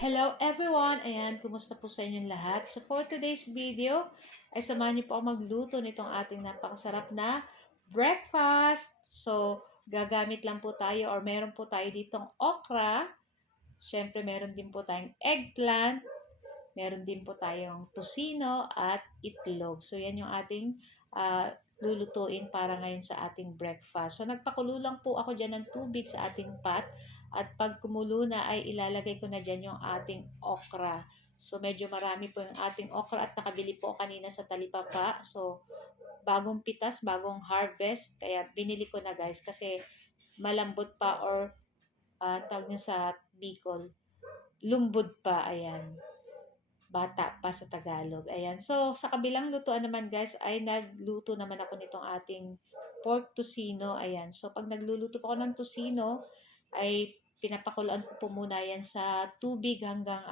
Hello everyone! Ayan, kumusta po sa inyong lahat? So for today's video, ay samahan niyo po ako magluto nitong ating napakasarap na breakfast. So, gagamit lang po tayo or meron po tayo ditong okra. Siyempre, meron din po tayong eggplant. Meron din po tayong tocino at itlog. So, yan yung ating lulutuin para ngayon sa ating breakfast. So, nagpakulo lang po ako dyan ng tubig sa ating pot. At pag kumulo na ay ilalagay ko na dyan yung ating okra. So, medyo marami po yung ating okra at nakabili po kanina sa Talipapa. So, bagong pitas, bagong harvest. Kaya binili ko na guys kasi malambot pa or tawag niya sa Bicol. Lumbod pa, ayan. Bata pa sa Tagalog. Ayan. So, sa kabilang lutuan naman guys, ay nagluto naman ako nitong ating pork tocino. Ayan. So, pag nagluluto po ako ng tocino, ay pinapakuluan ko po muna yan sa tubig hanggang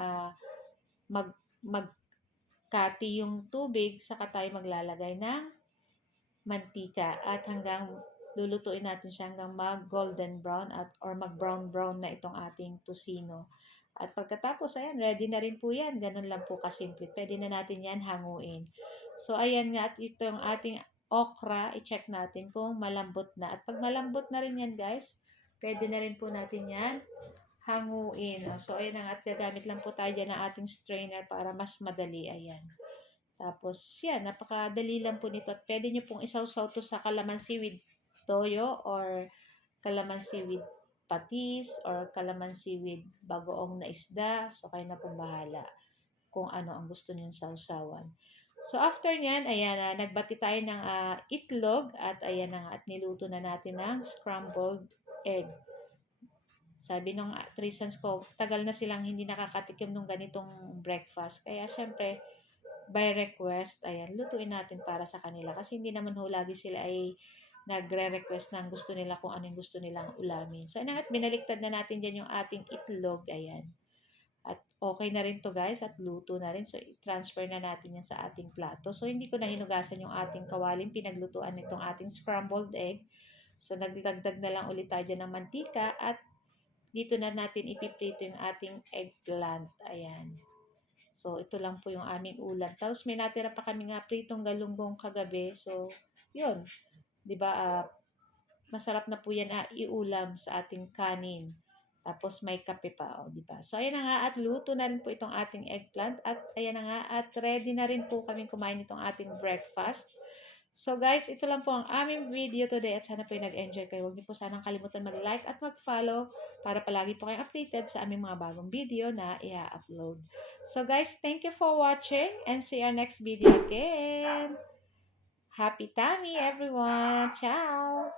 magkati yung tubig. Saka tayo maglalagay ng mantika. At hanggang lulutuin natin siya hanggang mag-golden brown or mag-brown-brown na itong ating tocino. At pagkatapos, ayan, ready na rin po yan. Ganun lang po kasimple. Pwede na natin yan hanguin. So, ayan nga, at ito yung ating okra. I-check natin kung malambot na. At pag malambot na rin yan, guys, pwede na rin po natin yan hanguin. So, ayan nga, at gagamit lang po tayo dyan ng ating strainer para mas madali. Ayan. Tapos, yan, napakadali lang po nito. At pwede nyo pong isawsaw to sa calamansi with toyo or calamansi with patis or calamansi with bagoong na isda. So, kayo na pong bahala kung ano ang gusto niyong sausawan. So, after nyan, ayan, nagbati tayo ng itlog at ayan na nga, at niluto na natin ng scrambled egg. Sabi nung 3 sons ko, tagal na silang hindi nakakatikim ng ganitong breakfast. Kaya, syempre, by request, ayan, lutuin natin para sa kanila. Kasi hindi naman ho lagi sila ay nagre-request ng gusto nila kung anong gusto nilang ulamin. So, at binaliktad na natin dyan yung ating itlog. Ayan. At okay na rin to guys. At luto na rin. So, i-transfer na natin yan sa ating plato. So, hindi ko na hinugasan yung ating kawaling pinaglutuan nitong ating scrambled egg. So, nagdagdag na lang ulit tayo dyan ng mantika. At dito na natin ipiprito yung ating eggplant. Ayan. So, ito lang po yung aming ulam. Tapos, may natira pa kami nga pritong galunggong kagabi. So, yun. 'Di ba? Masarap na po 'yan iulam sa ating kanin. Tapos may kape pa, 'di ba? So ayan na nga at luto na rin po itong ating eggplant at ayan na nga at ready na rin po kaming kumain itong ating breakfast. So guys, ito lang po ang aming video today at sana po ay nag-enjoy kayo. Huwag niyo po sanang kalimutan mag-like at mag-follow para palagi po kayong updated sa aming mga bagong video na i-upload. So guys, thank you for watching and see you next video again. Happy tummy, everyone! Ciao!